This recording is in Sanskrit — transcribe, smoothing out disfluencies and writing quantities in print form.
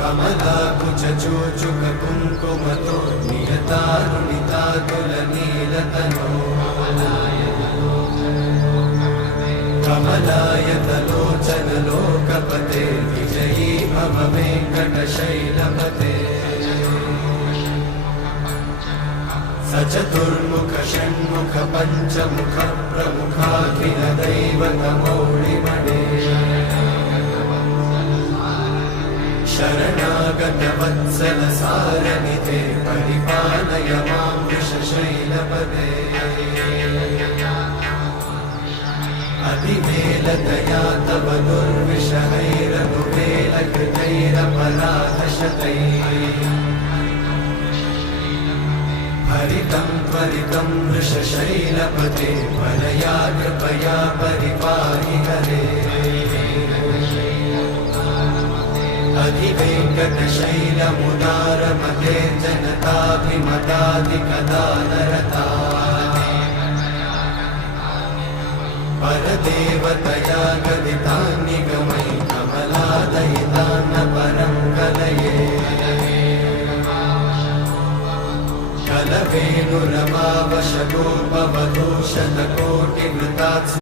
कमलाकुचूचुक कुङ्कुमतो नियतारुणितातुलनीलतनो कमलायतलोचन लोकपते विजयी भव वेङ्कटशैलपते सचतुर्मुख षण्मुख पञ्चमुख प्रमुखाखिल दैवतमौळिमणे शरणागत वत्सल सारनिधे परिपालय मां वृषशैलपते अतिवेलतया तव दुर्विषहैरनुवेलकृतैरपराधशतैः हरितं त्वरितं वृषशैलपते परया कृपया परिपाहि हरे अधिवेङ्कटशैलमुदारमते जनताभिमताधिकदानरता परदेवतया गदितान्निगमै कमलादयितान्न परं कलये कलवेणुरमावशतोपवधूषणकोटिवृतात्